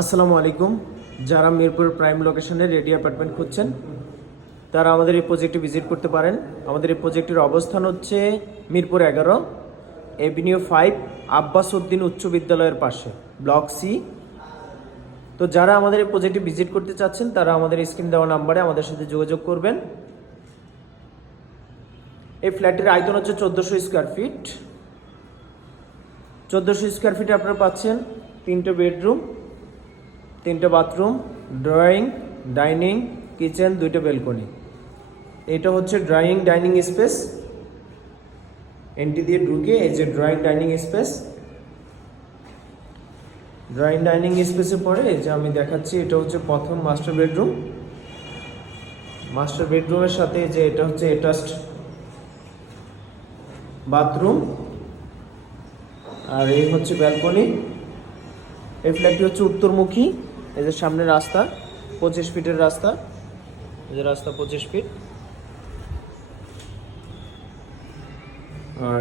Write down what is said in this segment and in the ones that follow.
আসসালামু আলাইকুম। যারা মিরপুর প্রাইম লোকেশনে রেডি অ্যাপার্টমেন্ট খুঁজছেন তারা আমাদের এই প্রজেক্টে ভিজিট করতে পারেন। আমাদের এই প্রজেক্টের অবস্থান হচ্ছে মিরপুর 11 এভিনিউ 5 আব্বাস উদ্দিন উচ্চ বিদ্যালয়ের পাশে, ব্লক সি। তো যারা আমাদের এই প্রজেক্টে ভিজিট করতে চাচ্ছেন তারা আমাদের স্ক্রিন দেওয়া নাম্বারে আমাদের সাথে যোগাযোগ করবেন। এই ফ্ল্যাটের আয়তন হচ্ছে 1400 স্কোয়ার ফিট। 1400 স্কোয়ার ফিটে আপনারা পাচ্ছেন 3টে বেডরুম, 3টে বাথরুম, ড্রয়িং, ডাইনিং, কিচেন, 2টে ব্যালকনি। এটা হচ্ছে ড্রয়িং ডাইনিং স্পেস। এন্ট্রি দিয়ে ঢুকে এই যে drawing dining space. Drawing dining স্পেসে পরে এই যে আমি দেখাচ্ছি, এটা হচ্ছে প্রথম মাস্টার বেডরুম। মাস্টার বেডরুমের সাথে যে এটা হচ্ছে অ্যাটাচড বাথরুম, আর এই হচ্ছে ব্যালকনি। এই ফ্ল্যাটটি হচ্ছে উত্তরমুখী। এই যে সামনে রাস্তা, 25 ফিটের রাস্তা। এই যে রাস্তা 25 ফিট। আর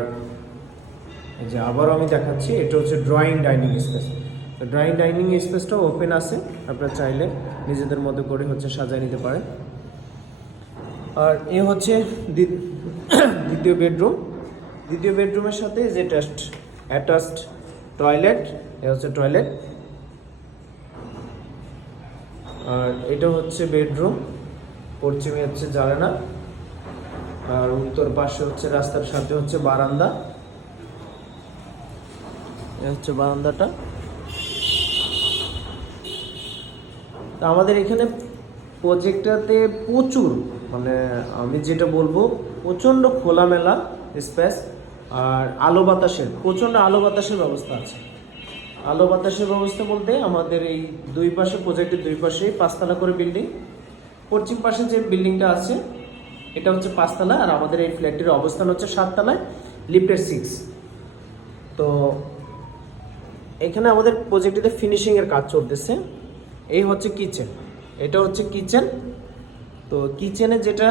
এই যে আবারও আমি দেখাচ্ছি, এটা হচ্ছে ড্রয়িং ডাইনিং স্পেস। তো ড্রয়িং ডাইনিং স্পেসটাও ওপেন আছে, আপনারা চাইলে নিজেদের মতো করে হচ্ছে সাজিয়ে নিতে পারেন। আর এ হচ্ছে দ্বিতীয় বেডরুম। দ্বিতীয় বেডরুমের সাথে যে অ্যাটাচড টয়লেট, এ হচ্ছে টয়লেট। আর এটা হচ্ছে বেডরুম, পশ্চিমে হচ্ছে জানালা, আর উত্তর পাশে হচ্ছে রাস্তার সাথে হচ্ছে বারান্দা। এ হচ্ছে বারান্দাটা। তা আমাদের এখানে প্রজেক্টটাতে প্রচুর, মানে আমি যেটা বলবো, প্রচণ্ড খোলামেলা স্পেস আর আলো বাতাসের, প্রচণ্ড আলো বাতাসের ব্যবস্থা আছে। আলো বাতাসের ব্যবস্থা বলতে আমাদের এই দুই পাশে, প্রজেক্টের দুই পাশেই 5তলা করে বিল্ডিং। পশ্চিম পাশে যে বিল্ডিংটা আছে এটা হচ্ছে 5তলা, আর আমাদের এই ফ্ল্যাটটির অবস্থান হচ্ছে 7তলায়, লিফটের 6। তো এখানে আমাদের প্রজেক্টটিতে ফিনিশিংয়ের কাজ চলতেছে। এই হচ্ছে কিচেন, এটা হচ্ছে কিচেন। তো কিচেনে যেটা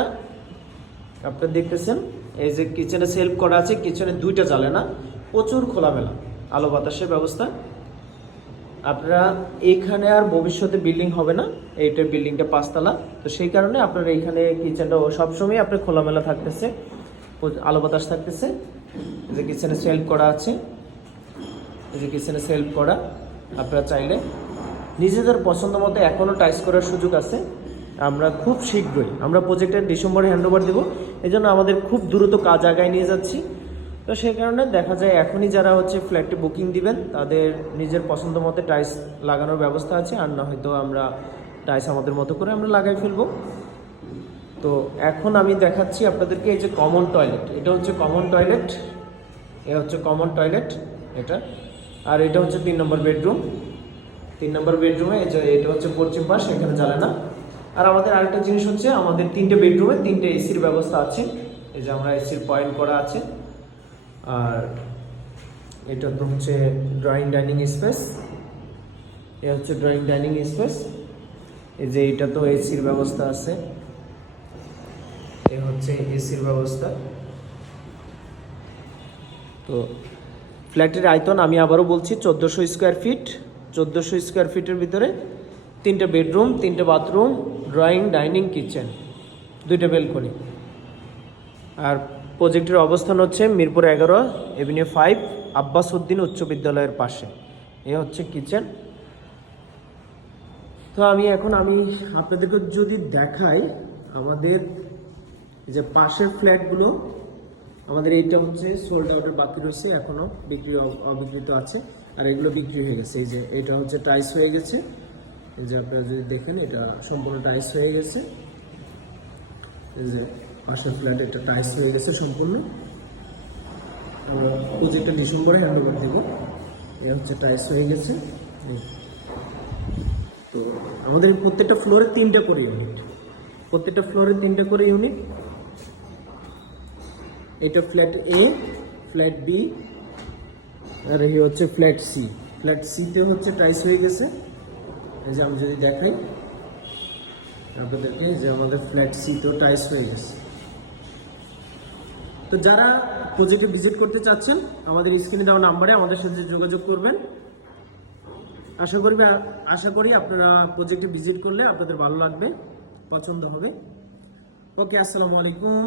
আপনারা দেখতেছেন, এই যে কিচেনে সেলফ করা আছে, কিচেনে 2টা জানালা, প্রচুর খোলামেলা আলো বাতাসের ব্যবস্থা। আপনারা এখানে আর ভবিষ্যতে বিল্ডিং হবে না, এইটা বিল্ডিংটা 5তলা, তো সেই কারণে আপনারা এইখানে কিচেনটা সবসময় আপনার খোলামেলা থাকতেছে, আলো বাতাস থাকতেছে। এই যে কিচেনে সেলফ করা আছে, এই যে কিচেনে সেলফ করা। আপনারা চাইলে নিজেদের পছন্দ মতো এখনও টাইস করার সুযোগ আছে। আমরা খুব শীঘ্রই আমরা প্রজেক্টের ডিসেম্বরে হ্যান্ডওভার দেবো, এই জন্য আমাদের খুব দ্রুত কাজ আগায় নিয়ে যাচ্ছি। তো সেই কারণে দেখা যায় এখনই যারা হচ্ছে ফ্ল্যাটটি বুকিং দিবেন তাদের নিজের পছন্দ মতো টাইস লাগানোর ব্যবস্থা আছে, আর না হয়তো আমরা টাইস আমাদের মতো করে আমরা লাগাই ফেলবো। তো এখন আমি দেখাচ্ছি আপনাদেরকে এই যে কমন টয়লেট, এটা হচ্ছে কমন টয়লেট। এ হচ্ছে কমন টয়লেট এটা। আর এটা হচ্ছে 3 নম্বর বেডরুম। 3 নম্বর বেডরুমে এই যে এটা হচ্ছে পশ্চিম পাশ, এখানে জ্বালানা। আর আমাদের আরেকটা জিনিস হচ্ছে, আমাদের 3টে বেডরুমে 3টে এসির ব্যবস্থা আছে। এই যে আমরা এসির পয়েন্ট করা আছে। আর এটা তো হচ্ছে ড্রয়িং ডাইনিং স্পেস। এ হচ্ছে ড্রয়িং ডাইনিং স্পেস। এই যে এটা তো এসির ব্যবস্থা আছে, এ হচ্ছে এসির ব্যবস্থা। তো ফ্ল্যাটের আয়তন আমি আবারও বলছি 1400 স্কোয়ার ফিট। 1400 স্কোয়ার ফিটের ভিতরে 3টে বেডরুম, 3টে বাথরুম, ড্রয়িং ডাইনিং কিচেন, 2টে ব্যালকনি। আর প্রজেক্টের অবস্থান হচ্ছে মিরপুর 11 এভিনিউ 5 আব্বাস উদ্দিন উচ্চ বিদ্যালয়ের পাশে। এ হচ্ছে কিচেন। তো আমি আপনাদেরকে যদি দেখাই, আমাদের যে পাশের ফ্ল্যাটগুলো, আমাদের এইটা হচ্ছে সোল্ড আউটের বাকি রয়েছে, এখনও অবিকৃত আছে। আর এগুলো বিক্রি হয়ে গেছে। এই যে এটা হচ্ছে টাইস হয়ে গেছে, এই যে আপনারা যদি দেখেন এটা সম্পূর্ণ টাইস হয়ে গেছে। এই যে পাশের ফ্ল্যাট, এটা টাইস হয়ে গেছে সম্পূর্ণ। আমরা প্রজেক্টটা ডিসেম্বরে হ্যান্ডওভার দেব। এ হচ্ছে টাইস হয়ে গেছে। তো আমাদের প্রত্যেকটা ফ্লোরে 3টে করে ইউনিট, প্রত্যেকটা ফ্লোরে 3টে করে ইউনিট। এটা ফ্ল্যাট এ, ফ্ল্যাট বি, আর এই হচ্ছে ফ্ল্যাট সি। ফ্ল্যাট সিতে হচ্ছে টাইস হয়ে গেছে। এই যে আমি যদি দেখাই আপনাদেরকে, যে আমাদের ফ্ল্যাট সিতেও টাইস হয়ে গেছে। তো যারা প্রজেক্টে ভিজিট করতে চাচ্ছেন আমাদের স্ক্রিনে দেওয়া নাম্বারে আমাদের সাথে যোগাযোগ করবেন। আশা করি আপনারা প্রজেক্টে ভিজিট করলে আপনাদের ভালো লাগবে, পছন্দ হবে। ওকে, আসসালামু আলাইকুম।